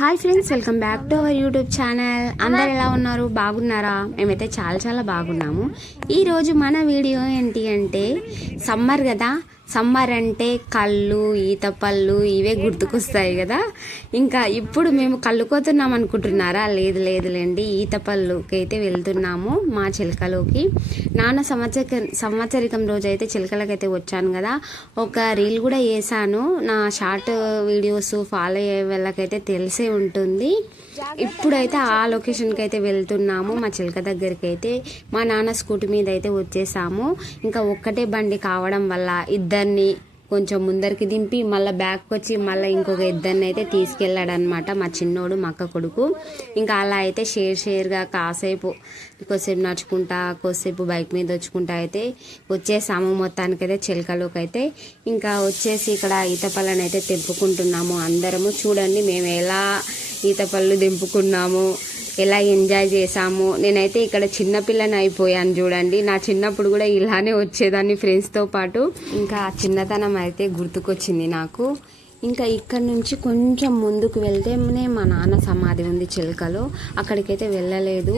Hi friends, welcome back to our YouTube channel. అందరు ఎలా ఉన్నారు? బాగున్నారా? మేమైతే చాలా బాగున్నాము. ఈరోజు మన వీడియో ఏంటి అంటే, సమ్మర్ కదా, సమ్మర్ అంటే కళ్ళు, ఈత పళ్ళు ఇవే గుర్తుకొస్తాయి కదా. ఇంకా ఇప్పుడు మేము కళ్ళుకోతున్నాం అనుకుంటున్నారా? లేదులేండి, ఈత పళ్ళుకి అయితే వెళ్తున్నాము మా చిలకలోకి. నాన్న సంవత్సరికం రోజు అయితే చిలకలకైతే వచ్చాను కదా, ఒక రీల్ కూడా వేసాను. నా షార్ట్ వీడియోస్ ఫాలో అయ్యే వాళ్ళకైతే తెలిసే ఉంటుంది. ఇప్పుడైతే ఆ లొకేషన్కి అయితే వెళ్తున్నాము, మా చిలక దగ్గరికి అయితే. మా నాన్న స్కూటీ మీద అయితే వచ్చేసాము. ఇంకా ఒక్కటే బండి కావడం వల్ల ఇద్దరిని కొంచెం ముందరికి దింపి మళ్ళీ బ్యాక్ వచ్చి మళ్ళీ ఇంకొక ఇద్దరిని అయితే తీసుకెళ్ళాడు అనమాట, మా చిన్నోడు, మా అక్క కొడుకు. ఇంకా అలా అయితే షేర్గా కొద్దిసేపు నడుచుకుంటా, కొద్దిసేపు బైక్ మీద వచ్చుకుంటా అయితే వచ్చేసాము మొత్తానికైతే చిలకలోకి అయితే. ఇంకా వచ్చేసి ఇక్కడ ఈత పళ్ళని అయితే తెంపుకుంటున్నాము అందరము. చూడండి మేము ఎలా ఈత పళ్ళు తెంపుకున్నాము, ఎలా ఎంజాయ్ చేసాము. నేనైతే ఇక్కడ చిన్నపిల్లని అయిపోయాను చూడండి. నా చిన్నప్పుడు కూడా ఇలానే వచ్చేదాన్ని ఫ్రెండ్స్తో పాటు. ఇంకా ఆ చిన్నతనం అయితే గుర్తుకొచ్చింది నాకు. ఇంకా ఇక్కడ నుంచి కొంచెం ముందుకు వెళ్తేనే మా నాన్న సమాధి ఉంది చిలకలో. అక్కడికైతే వెళ్ళలేదు,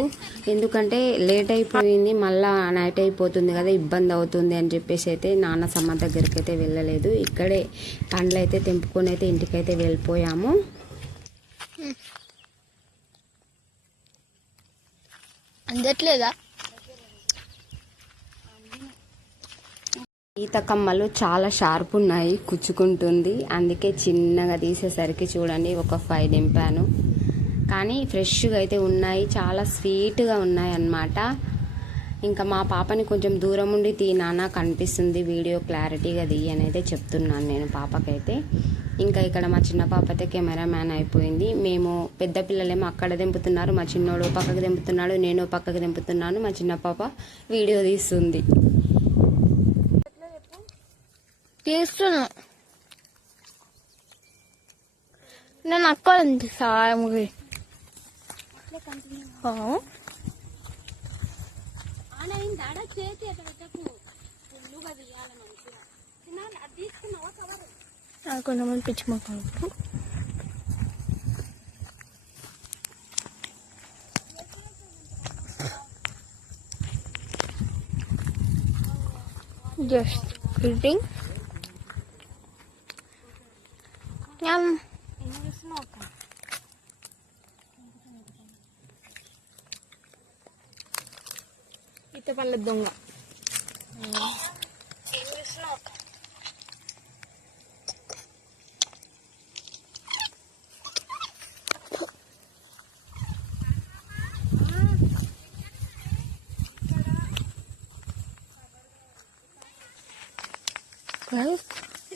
ఎందుకంటే లేట్ అయిపోయింది, మళ్ళా నైట్ అయిపోతుంది కదా, ఇబ్బంది అవుతుంది అని చెప్పేసి అయితే నాన్న సమాధి దగ్గరికి అయితే వెళ్ళలేదు. ఇక్కడే పండ్లు అయితే తెంపుకొని అయితే ఇంటికైతే వెళ్ళిపోయాము. అందట్లేదా? ఈత కమ్మలు చాలా షార్ప్ ఉన్నాయి, కుచ్చుకుంటుంది. అందుకే చిన్నగా తీసేసరికి చూడండి ఒక 5 నింపాను. కానీ ఫ్రెష్గా అయితే ఉన్నాయి, చాలా స్వీట్గా ఉన్నాయి అన్నమాట. ఇంకా మా పాపని కొంచెం దూరం ఉండి నాన్న కనిపిస్తుంది, వీడియో క్లారిటీగా అని అయితే చెప్తున్నాను నేను పాపకైతే. ఇంకా ఇక్కడ మా చిన్న పాప అయితే కెమెరామ్యాన్ అయిపోయింది. మేము పెద్ద పిల్లలేమో అక్కడ దింపుతున్నారు, మా చిన్నోడు పక్కకు దింపుతున్నాడు, నేను పక్కకు దింపుతున్నాను, మా చిన్న పాప వీడియో తీస్తుంది. తీస్తున్నా నేను అక్కడ సాయం కొంతమంది పిచ్చి మొక్కలు జస్ట్ eating. ఈత పళ్ళ దొంగ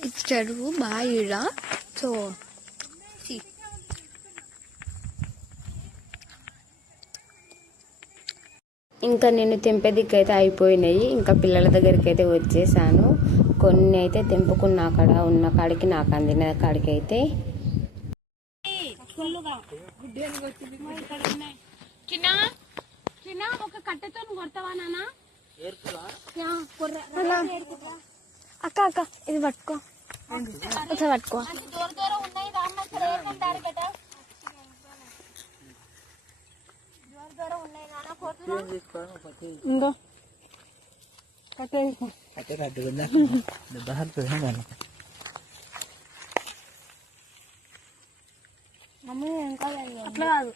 ఇచ్చాడు బాయిరా. సో ఇంకా నేను తెంపేదికైతే అయిపోయినాయి. ఇంకా పిల్లల దగ్గరికి అయితే వచ్చేసాను. కొన్ని అయితే తెంపుకున్న అక్కడ ఉన్న కాడికి, నాకు అందిన కాడికి అయితే. ఒక కట్టెతో కొడతావా నాన్న? అక్క ఇది పట్టుకో, పట్టుకో. ఇంకో మమ్మీ ఇంకా అట్లా కాదు.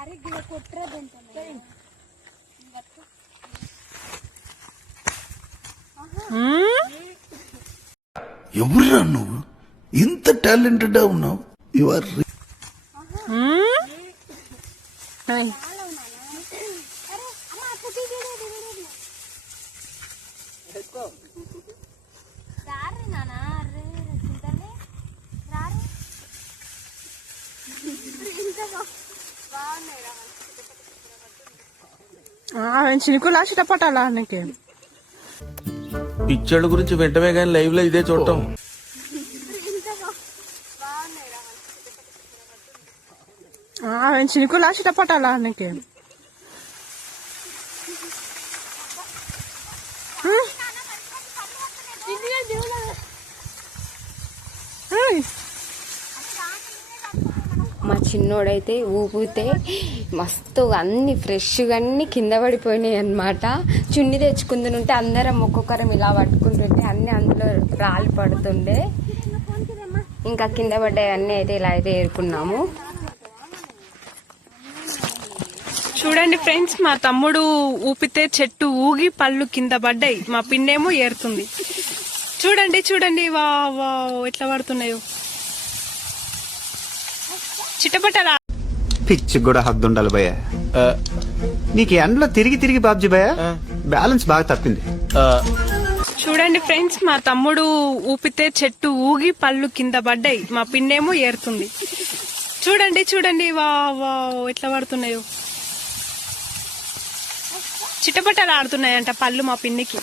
అరే కొట్టరా ఎవరురా నువ్వు? ఇంత టాలెంటెడ్ ఉన్నావు. యు ఆర్ చినుకులా చిటపటాలా అన్నకి పిక్చర్ల గురించి వెంటనే కానీ లైవ్ లో ఇదే చూడటం. చినుకులా చిటపటాలా అన్నకి Hey! చిన్నోడైతే ఊపితే మస్తు అన్ని ఫ్రెష్గా అన్ని కింద పడిపోయినాయి అన్నమాట. చున్ని తెచ్చుకుంటుంటే అందరం ఒక్కొక్కరం ఇలా పట్టుకుంటుంటే అన్ని అందులో రాళ్ళు పడుతుండే. ఇంకా కింద పడ్డాయి అన్నీ అయితే ఇలా అయితే ఏరుకున్నాము. చూడండి ఫ్రెండ్స్, మా తమ్ముడు ఊపితే చెట్టు ఊగి పళ్ళు కింద పడ్డాయి. మా పిన్నేమో ఏరుతుంది. చూడండి చూడండి, వా వా ఎట్లా పడుతున్నాయో. చిట్టపట్టలా పిచ్చి కూడా హద్దు ఉండాలి భయ్య. నీకు ఎండలో తిరిగి తిరిగి బాబ్జీ భయ్య బ్యాలెన్స్ బాగా తప్పింది. చూడండి ఫ్రెండ్స్, మా తమ్ముడు ఊపితే చెట్టు ఊగి పళ్ళు కింద పడ్డాయి. మా పిన్నేమో ఏరుతుంది. చూడండి చూడండి, వా వా ఎట్లా పడుతున్నాయో. చిట్టపట్టలు ఆడుతున్నాయంట పళ్ళు మా పిన్నికి.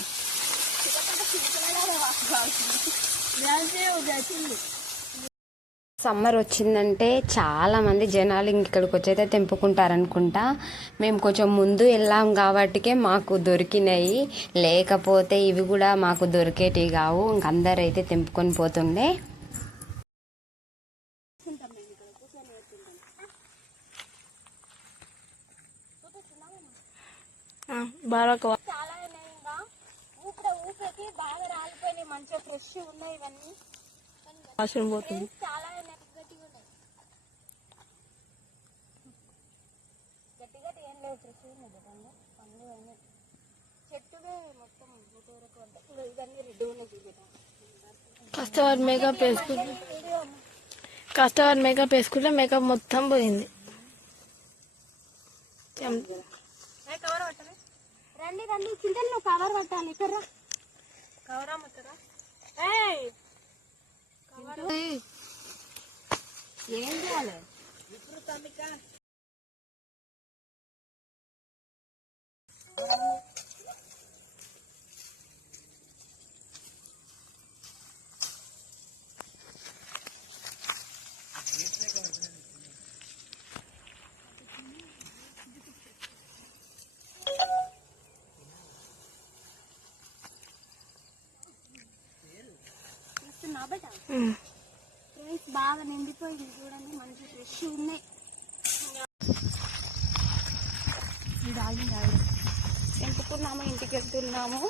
సమ్మర్ వచ్చిందంటే చాలా మంది జనాలు ఇక్కడికి వచ్చైతే తెంపుకుంటారనుకుంటా. మేము కొంచెం ముందు వెళ్ళాం కాబట్టికే మాకు దొరికినాయి, లేకపోతే ఇవి కూడా మాకు దొరికేటివి కావు. ఇంకందరూ అయితే తెంపుకొని పోతుండే. మంచిగా ఫ్రెష్ ఉన్నాయి ఇవన్నీ. వాసన పోతుంది. కస్టమర్ మేకప్ వేసుకుంటే మేకప్ మొత్తం పోయింది. రండి రండి, చింతలు నువ్వు కవర్ పట్టాలి. కవర్ అమ్ముతారా? ఏం చేయాలి? ఫ్రెండ్స్ బాగా నిండిపోయింది చూడండి, మంచి ఫ్రెష్ ఉన్నాయి. తెంపుకున్నాము, ఇంటికి వెళ్తున్నాము.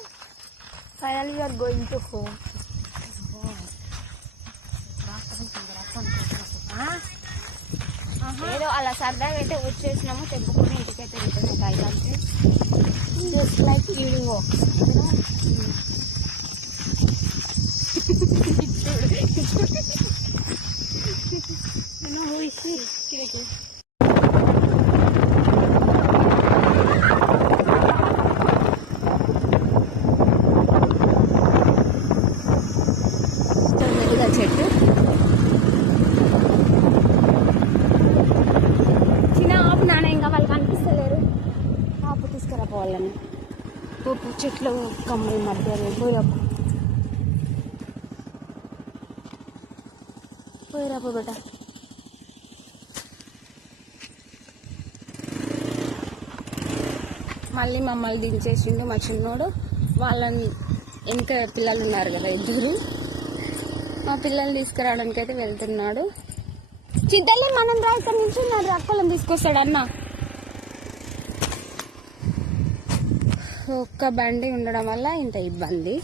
Final you are going to home. ఏదో అలా సరదాగా అయితే వచ్చేసినాము, తెంపుకొని ఇంటికి అయితే వెళ్తున్నాం. Just like evening walks. చెట్టు చిన్న ఆపు నాన్న, ఇంకా వాళ్ళు కనిపిస్తలేరు. ఆపు తీసుకురా పోవాలని. పూపు చెట్లు కమ్మల మధ్య పోయిరాపో బేట. మళ్ళీ మమ్మల్ని దించేసిండు మా చిన్నోడు. వాళ్ళని ఇంకా పిల్లలు ఉన్నారు కదా ఇద్దరు, మా పిల్లల్ని తీసుకురావడానికి అయితే వెళ్తున్నాడు. చిట్టల్లి మనం రా, ఇక్కడ నుంచి ఉన్నారు, అక్కలను తీసుకొస్తాడు అన్న. ఒక్క బండి ఉండడం వల్ల ఇంత ఇబ్బంది.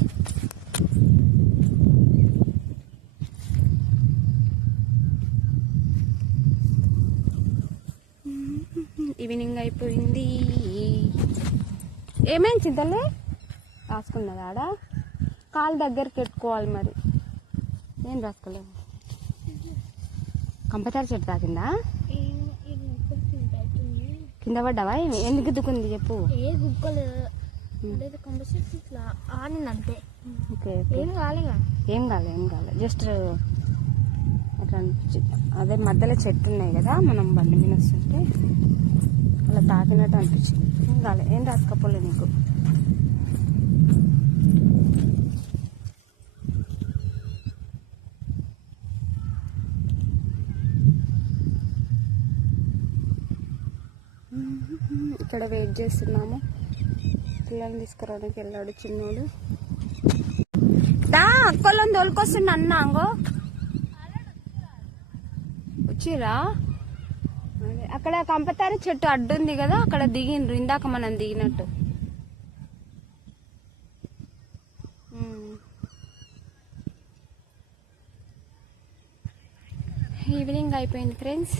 ఈవినింగ్ అయిపోయింది. ఏమేం చింతలే రాసుకున్నదా ఆడ? కాలు దగ్గరికి పెట్టుకోవాలి మరి. ఏం రాసుకోలేము. కంపల్సరీ చెట్టు తాకిందా? కింద పడ్డావా? ఎందుకు దుక్కుంది చెప్పు. ఏ గుక్కలేదు, కంపల్సరీ ఆడిందంటే. ఓకే, ఏం కాలేగా. ఏం కాలే జస్ట్ అట్లా అనిపించింది. అదే మధ్యలో చెట్టు ఉన్నాయి కదా, మనం బండి మీద వస్తుంటే అలా తాకినట్టు అనిపించింది. ఏం కాలే, ఏం రాసుకోలే నీకు. ఇక్కడ వెయిట్ చేస్తున్నాము. పిల్లల్ని తీసుకురావడానికి వెళ్ళాడు చిన్నోడు. అక్కలను తోలుకొస్తుండ అన్నా. అంగో వచ్చిరా, అదే, అక్కడ కంపతారి చెట్టు అడ్డుంది కదా, అక్కడ దిగిండ్రు ఇందాక మనం దిగినట్టు. ఈవినింగ్ అయిపోయింది ఫ్రెండ్స్.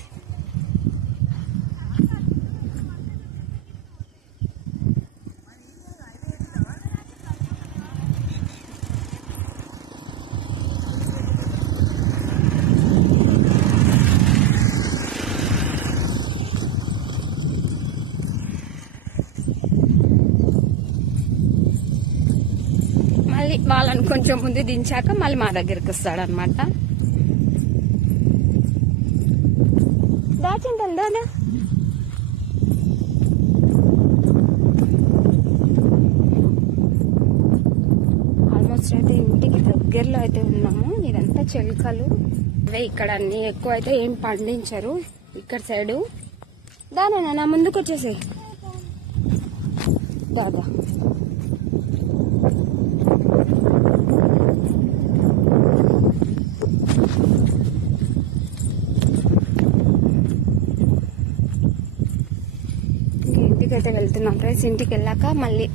మళ్ళీ వాళ్ళని కొంచెం ముందు దించాక మళ్ళీ మా దగ్గరికి వస్తాడనమాట. దాచింటలు దాదా ఆల్మోస్ట్ అయితే ఇంటికి దగ్గరలో అయితే ఉన్నాము. ఇదంతా చెలుకలు. అదే ఇక్కడ అన్ని ఎక్కువ అయితే ఏం పండించరు ఇక్కడ సైడు. దాదా నా ముందుకు వచ్చేసి దాదా. ఇంటికైతే వెళ్తున్నాం ఫ్రెండ్స్. ఇంటికి వెళ్ళాక మళ్ళీ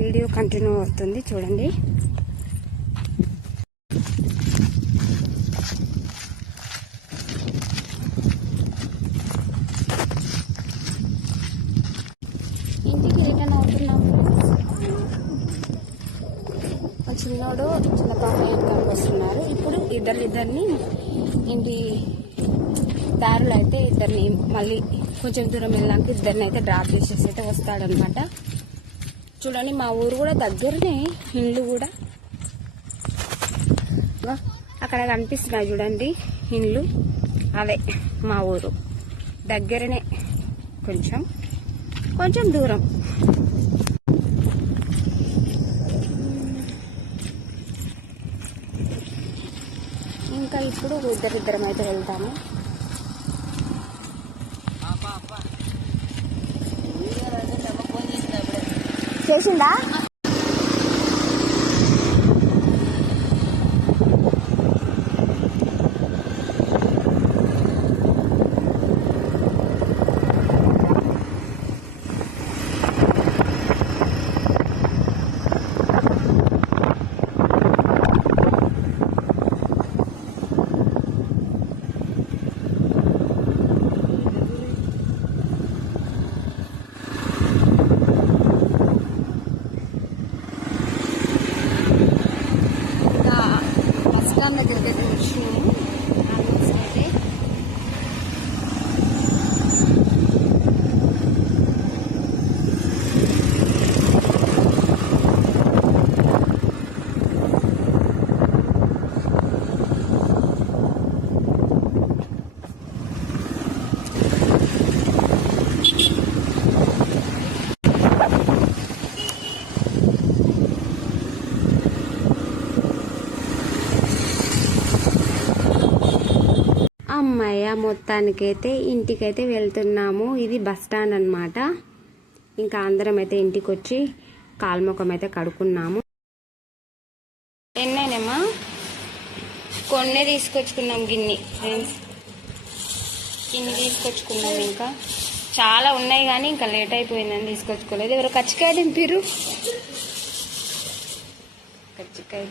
వీడియో కంటిన్యూ అవుతుంది చూడండి. ఇంటికి రిటర్న్ అవుతున్నాం ఫ్రెండ్స్. మా చిన్నోడు చిన్న పాప ఇంటికి వస్తున్నారు. ఇప్పుడు ఇద్దరిని ఇంటి దారులు అయితే ఇద్దరిని మళ్ళీ కొంచెం దూరం వెళ్ళాక ఇద్దరిని అయితే డ్రాప్ చేసేసి అయితే వస్తాడనమాట. చూడండి మా ఊరు కూడా దగ్గరనే, ఇండ్లు కూడా అక్కడ కనిపిస్తున్నాయి చూడండి ఇండ్లు, అవే మా ఊరు దగ్గరనే, కొంచెం దూరం. ఇంకా ఇప్పుడు ఇద్దరిద్దరం అయితే వెళ్తాము. చేసిందా దగ్గరికి అయితే వచ్చినాము. ఆల్మోస్ట్ అయితే అమ్మయ్య మొత్తానికైతే ఇంటికైతే వెళ్తున్నాము. ఇది బస్ స్టాండ్ అనమాట. ఇంకా అందరం అయితే ఇంటికి వచ్చి కాల్ముఖం అయితే కడుక్కున్నాము. ఎన్నైనామా కొన్నే తీసుకొచ్చుకున్నాం గిన్నె ఫ్రెండ్స్. గిన్నె తీసుకొచ్చుకున్నాం. ఇంకా చాలా ఉన్నాయి కానీ ఇంకా లేట్ అయిపోయిందని తీసుకొచ్చుకోలేదు. ఎవరు కచ్చికాయ దింపిర్రు? కచ్చికాయ